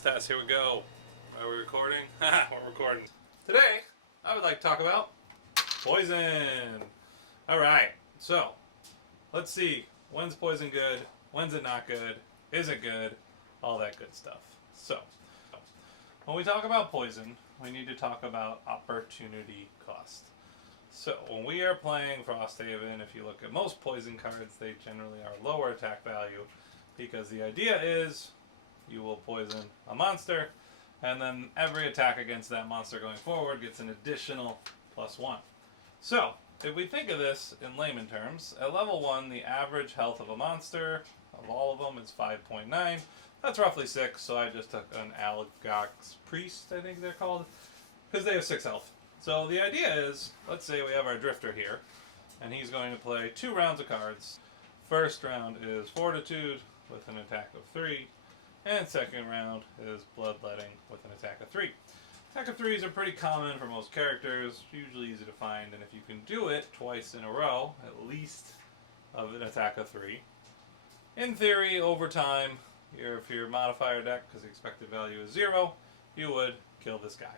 Test. Here we go. Are we recording? We're recording. Today, I would like to talk about poison. Alright, so let's see. When's poison good? When's it not good? Is it good? All that good stuff. So, when we talk about poison, we need to talk about opportunity cost. So, when we are playing Frosthaven, if you look at most poison cards, they generally are lower attack value because the idea is you will poison a monster, and then every attack against that monster going forward gets an additional +1. So, if we think of this in layman terms, at level 1, the average health of a monster, of all of them, is 5.9. That's roughly 6, so I just took an Algox Priest, I think they're called, because they have 6 health. So the idea is, let's say we have our Drifter here, and he's going to play 2 rounds of cards. First round is Fortitude with an attack of 3, and second round is Bloodletting with an attack of 3. Attack of 3s are pretty common for most characters, usually easy to find, and if you can do it twice in a row, at least of an attack of 3, in theory, over time, if your modifier deck, because the expected value is 0, you would kill this guy.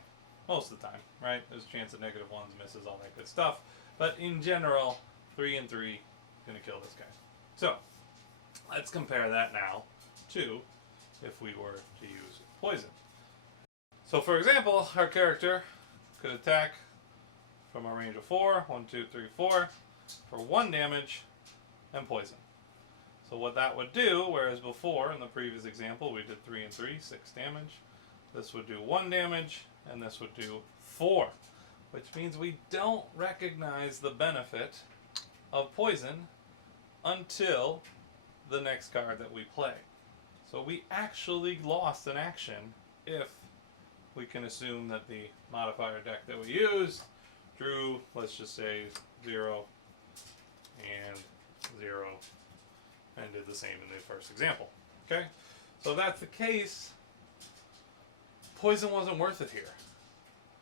Most of the time, right? There's a chance of -1s, misses, all that good stuff. But in general, 3 and 3, going to kill this guy. So, let's compare that now to if we were to use poison. So for example, our character could attack from a range of 4, 1, 2, 3, 4, for 1 damage and poison. So what that would do, whereas before in the previous example we did 3 and 3, 6 damage, this would do 1 damage, and this would do 4. Which means we don't recognize the benefit of poison until the next card that we play. So we actually lost an action if we can assume that the modifier deck that we used drew, let's just say, 0 and 0, and did the same in the first example. Okay? So if that's the case, poison wasn't worth it here,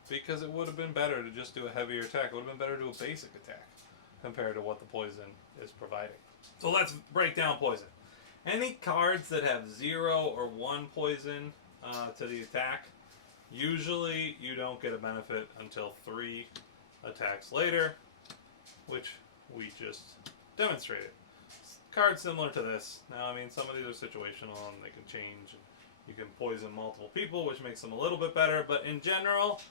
because it would have been better to just do a heavier attack. It would have been better to do a basic attack compared to what the poison is providing. So let's break down poison. Any cards that have 0 or 1 poison to the attack, usually you don't get a benefit until 3 attacks later, which we just demonstrated. Cards similar to this. Now, I mean, some of these are situational and they can change. You can poison multiple people, which makes them a little bit better, but in general,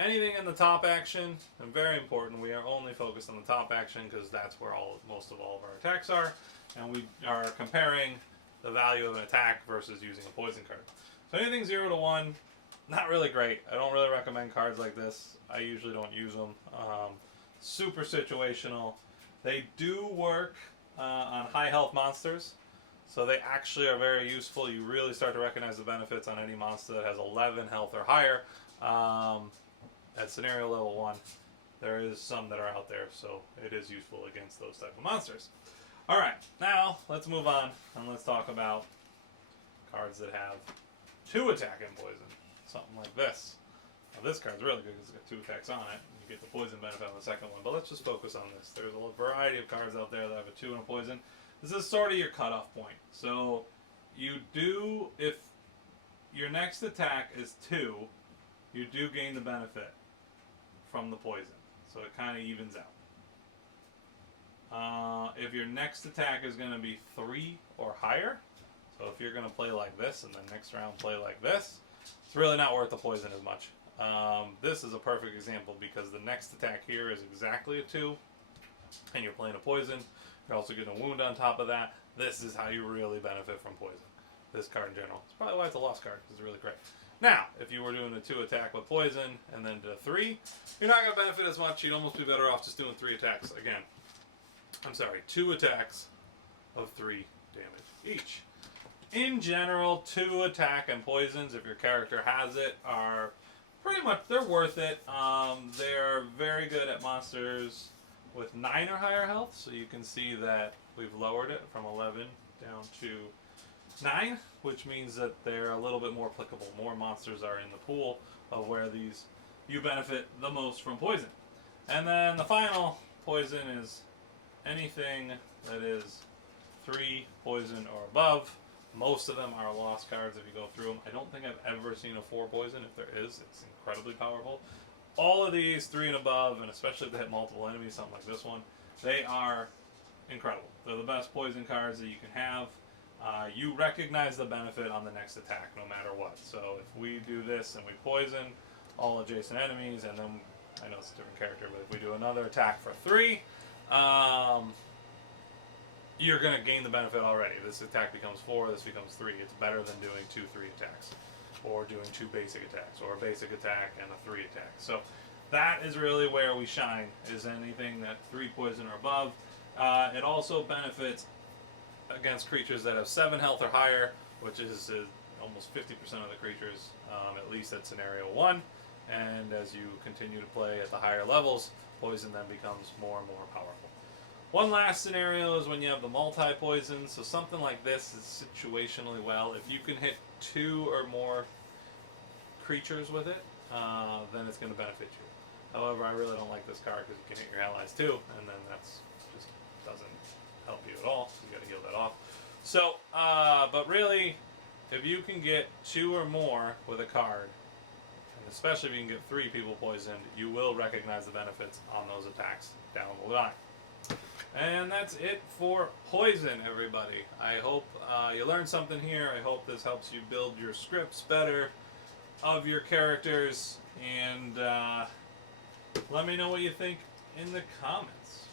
anything in the top action, and very important, we are only focused on the top action because that's where most of all of our attacks are, and we are comparing the value of an attack versus using a poison card. So anything 0 to 1, not really great. I don't really recommend cards like this. I usually don't use them. Super situational. They do work on high health monsters, so they actually are very useful. You really start to recognize the benefits on any monster that has 11 health or higher. At scenario level 1, there is some that are out there, so it is useful against those type of monsters. Alright, now let's move on and let's talk about cards that have 2 attack and poison. Something like this. Now this card's really good because it's got 2 attacks on it, and you get the poison benefit on the second one, but let's just focus on this. There's a variety of cards out there that have a 2 and a poison. This is sort of your cutoff point. So you do, if your next attack is 2, you do gain the benefit from the poison. So it kind of evens out. If your next attack is going to be 3 or higher, so if you're going to play like this and then next round play like this, it's really not worth the poison as much. This is a perfect example because the next attack here is exactly a 2, and you're playing a poison. You're also getting a wound on top of that. This is how you really benefit from poison. This card in general. It's probably why it's a lost card, because it's really great. Now, if you were doing a 2 attack with poison and then did a 3, you're not going to benefit as much. You'd almost be better off just doing 3 attacks again. I'm sorry, 2 attacks of 3 damage each. In general, 2 attack and poisons, if your character has it, are pretty much, they're worth it. They're very good at monsters with 9 or higher health, so you can see that we've lowered it from 11 down to 9, which means that they're a little bit more applicable. More monsters are in the pool of where you benefit the most from poison. And then the final poison is anything that is 3 poison or above, Most of them are lost cards if you go through them. I don't think I've ever seen a 4 poison. If there is, it's incredibly powerful. All of these 3 and above, and especially if they hit multiple enemies, something like this one, they are incredible. They're the best poison cards that you can have. You recognize the benefit on the next attack no matter what. So if we do this and we poison all adjacent enemies, and then, I know it's a different character, but if we do another attack for 3, you're going to gain the benefit already. This attack becomes 4, this becomes 3. It's better than doing 2 3 attacks, or doing 2 basic attacks, or a basic attack and a 3 attack. So that is really where we shine, is anything that 3 poison or above. It also benefits against creatures that have 7 health or higher, which is almost 50% of the creatures, at least at scenario 1. And as you continue to play at the higher levels, poison then becomes more and more powerful. One last scenario is when you have the multi-poison. So something like this is situationally well. If you can hit 2 or more creatures with it, then it's going to benefit you. However, I really don't like this card because you can hit your allies too, and then that's just doesn't help you at all. So you got to heal that off. So, but really, if you can get 2 or more with a card, and especially if you can get 3 people poisoned, you will recognize the benefits on those attacks down the line. And that's it for poison, everybody. I hope you learned something here. I hope this helps you build your scripts better of your characters. And let me know what you think in the comments.